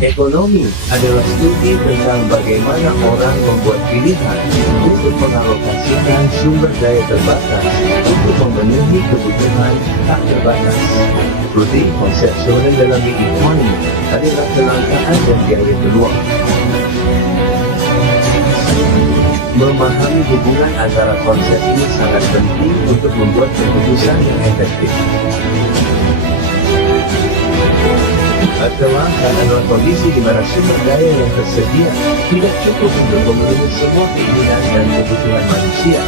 Ekonomi adalah studi tentang bagaimana orang membuat pilihan untuk mengalokasikan sumber daya terbatas untuk memenuhi kebutuhan tak terbatas. Studi konsepsional dalam ekonomi adalah kelangkaan dan biaya peluang. Memahami hubungan antara konsep ini sangat penting untuk membuat keputusan yang efektif. Kelangkaan adalah kondisi di mana sumber daya yang tersedia tidak cukup untuk memenuhi semua keinginan dan kebutuhan manusia.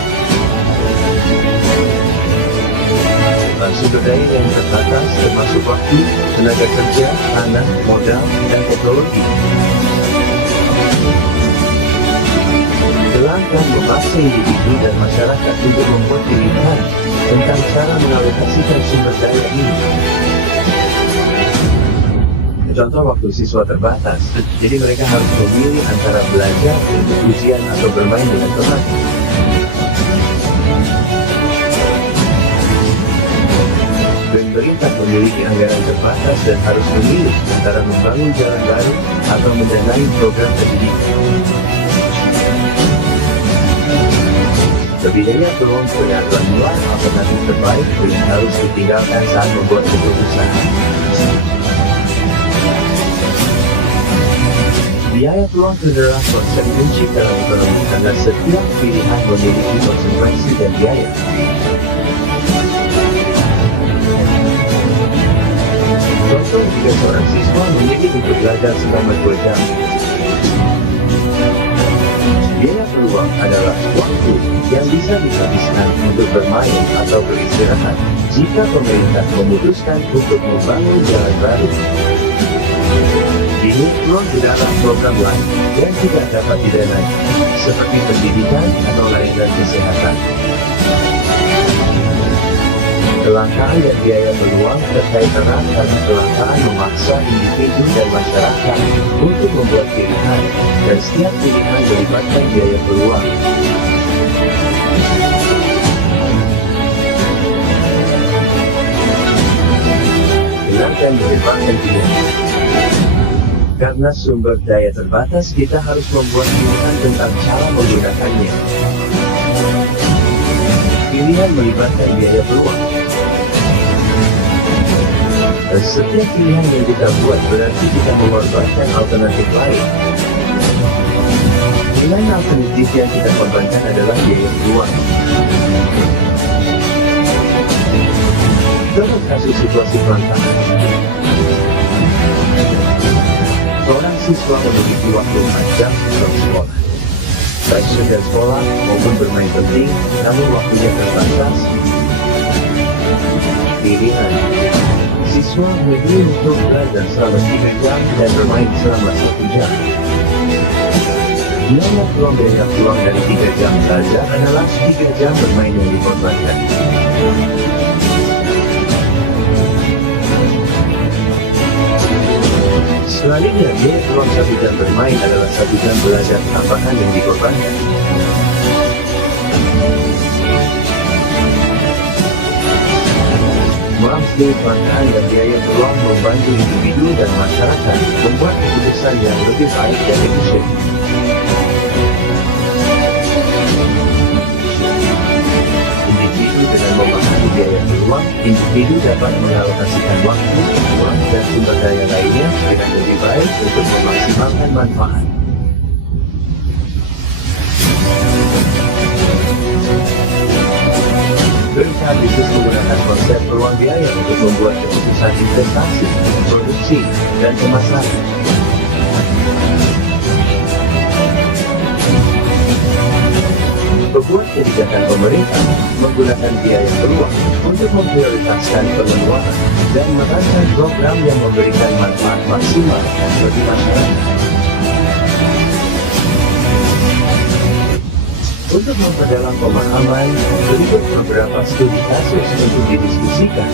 Sumber daya yang terbatas termasuk waktu, tenaga kerja, tanah, modal, dan teknologi. Kelangkaan memaksa individu dan masyarakat untuk membuat pilihan tentang cara mengalokasikan sumber daya ini. Contoh, waktu siswa terbatas, jadi mereka harus memilih antara belajar untuk ujian atau bermain dengan teman. Pemerintah memiliki anggaran terbatas dan harus memilih antara membangun jalan baru atau mendanai program pendidikan. Lebihnya peluang pengaturan luar alternatif terbaik yang harus ditinggalkan saat membuat keputusan. Biaya peluang adalah konsep kunci dalam ekonomi karena setiap pilihan memiliki konsekuensi dan biaya. Contoh, jika seorang siswa memilih untuk belajar selama 2 jam. Biaya peluang adalah waktu yang bisa dihabiskan untuk bermain atau beristirahat jika pemerintah memutuskan untuk membangun jalan baru. Ini peluang tidaklah program lain yang tidak dapat didanai, seperti pendidikan atau layanan kesehatan. Kelangkaan dan biaya peluang terkait erat karena kelangkaan memaksa individu dan masyarakat untuk membuat pilihan, dan setiap pilihan melibatkan biaya peluang. Kelangkaan menyebabkan pilihan. Karena sumber daya terbatas, kita harus membuat pilihan tentang cara menggunakannya. Pilihan melibatkan biaya peluang. Setiap pilihan yang kita buat berarti kita mengorbankan alternatif lain. Nilai alternatif yang kita korbankan adalah biaya peluang. Dalam kasus situasi kelangkaan, seorang siswa memiliki waktu 4 jam untuk sekolah. Baik sudah sekolah maupun bermain penting, namun waktunya terbatas. Pilihan. Siswa memilih untuk belajar selama 3 jam dan bermain selama 1 jam. Nilai peluang dengan peluang dari 3 jam saja adalah 3 jam bermain yang dikorbankan. Selanjutnya, biaya peluang 1 jam bermain adalah 1 jam belajar tambahan yang dikorbankan. Mengawasi kelangkaan dan biaya peluang membantu individu dan masyarakat membuat keputusan yang lebih baik dan efisien. Individu dengan memahami biaya peluang, individu dapat mengalokasikan waktu, uang, dan sumber daya lainnya dengan lebih baik untuk memaksimalkan manfaat. Berusaha bisnis menggunakan konsep peluang biaya untuk membuat keputusan investasi, produksi, dan pemasaran. Membuat kebijakan pemerintah menggunakan biaya peluang untuk memprioritaskan pengeluaran dan merancang program yang memberikan manfaat maksimal bagi masyarakat. Untuk memperdalam pemahaman, berikut beberapa studi kasus untuk didiskusikan.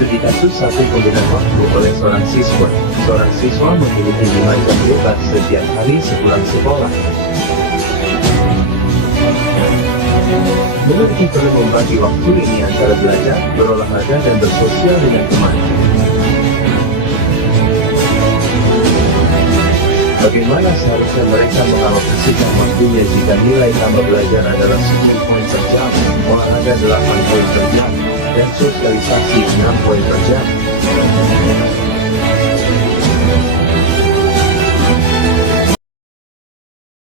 Studi kasus 1 penggunaan waktu oleh seorang siswa. Seorang siswa memiliki 5 jam bebas setiap hari sepulang sekolah. Menurut perlu membagi waktu ini antara belajar, berolahraga, dan bersosial dengan teman. Bagaimana seharusnya mereka mengalokasikan waktunya jika nilai tambah belajar adalah 10 poin per jam, olahraga 8 poin per jam, dan sosialisasi 6 poin per jam?